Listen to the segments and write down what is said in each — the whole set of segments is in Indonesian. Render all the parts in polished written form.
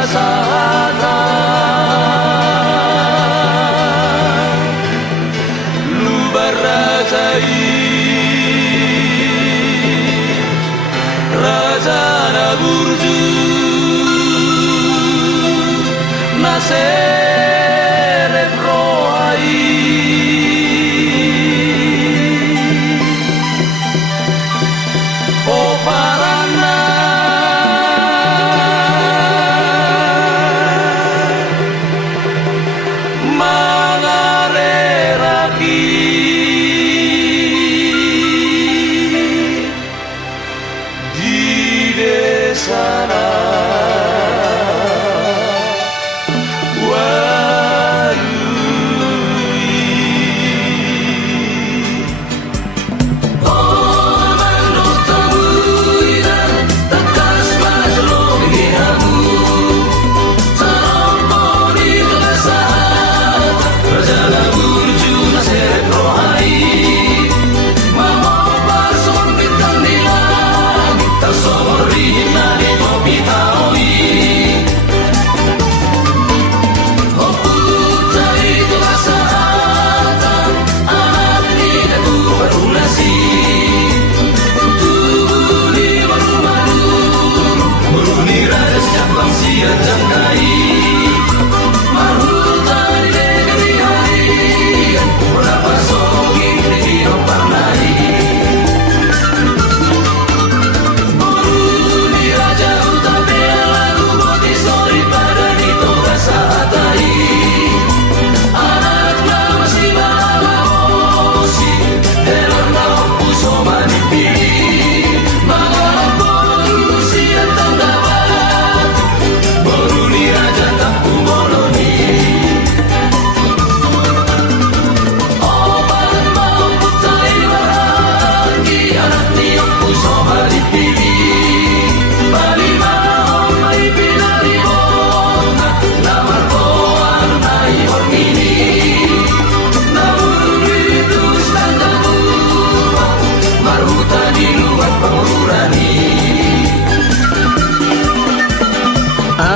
kesehatan lu barajai Raja Naburju Naseret Rohai O Parana Mangareraki di desana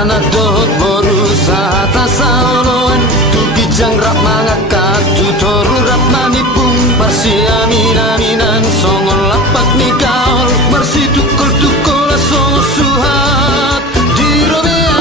anak dohot berusaha tasauloan tukijang rap mangat kadu toru rap manipung parsi amin-aminan songol lapak nikaol marsi tukul-tukul songo suhat di robean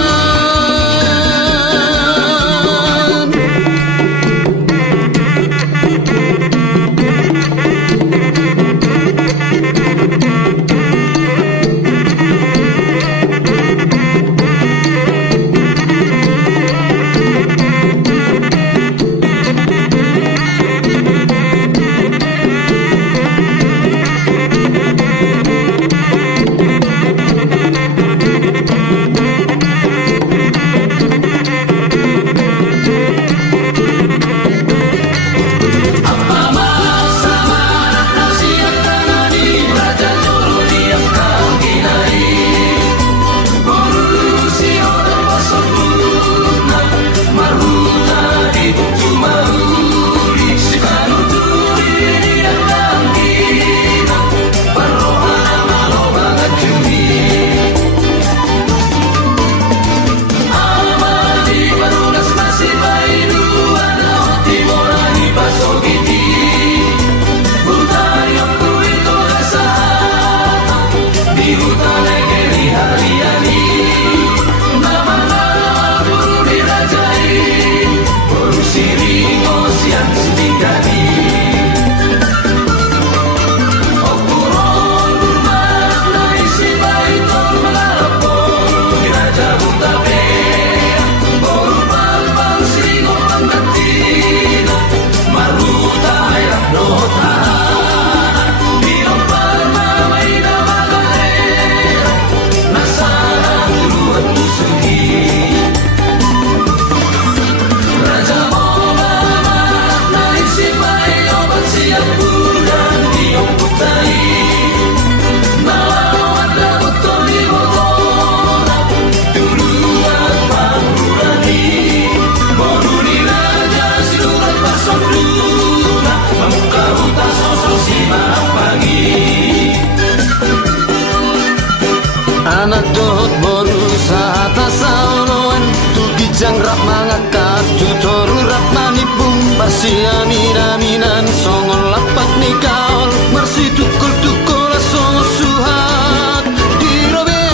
amin-aminan songo lapak nikaol mersi tukul-tukul songo suhat dirobean.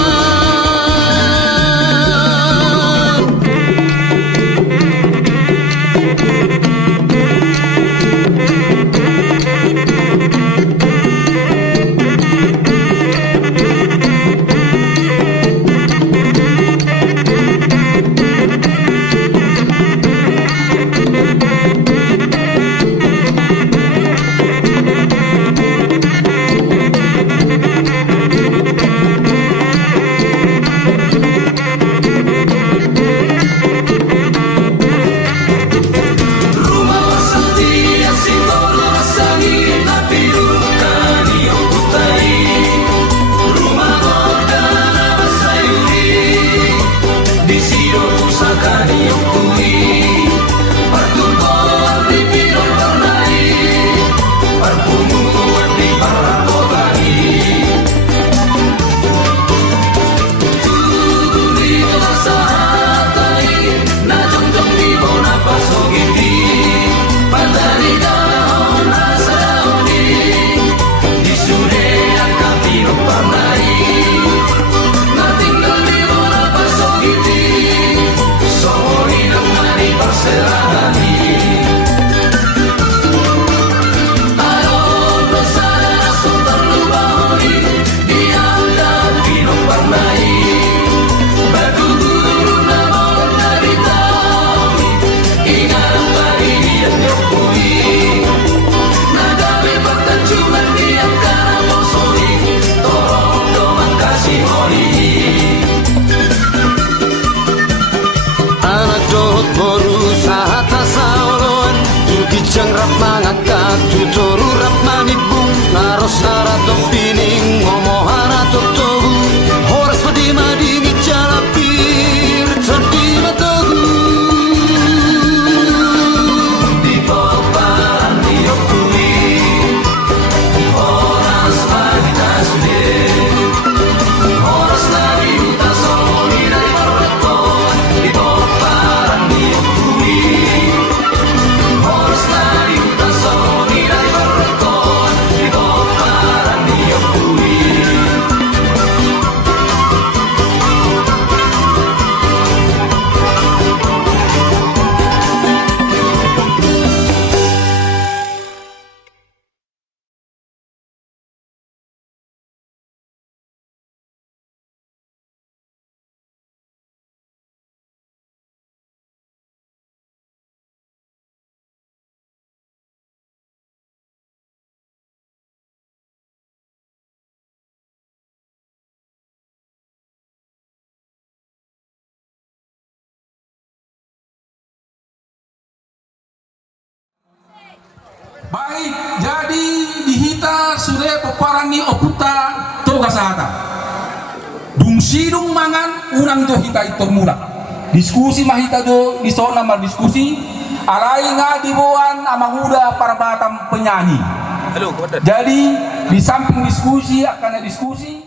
Jangrap mangaka tutoru rap manipung naros haratok pining ngomo haratok togu horas padi madingi jalapir tadi matagu di poparan di okui horas padi tasde horas nari uta soni dari barakon di poparan di okui horas nari uta soni dari barakon di poparan di okui. Baik, jadi dihita sudah peparani oputa toga sahata. Dung sidung mangan unang to hita itu mula. Diskusi mahita do di zona mal diskusi. Alai ngadibuan amang udah para batam penyanyi. Jadi di samping diskusi akan ada diskusi.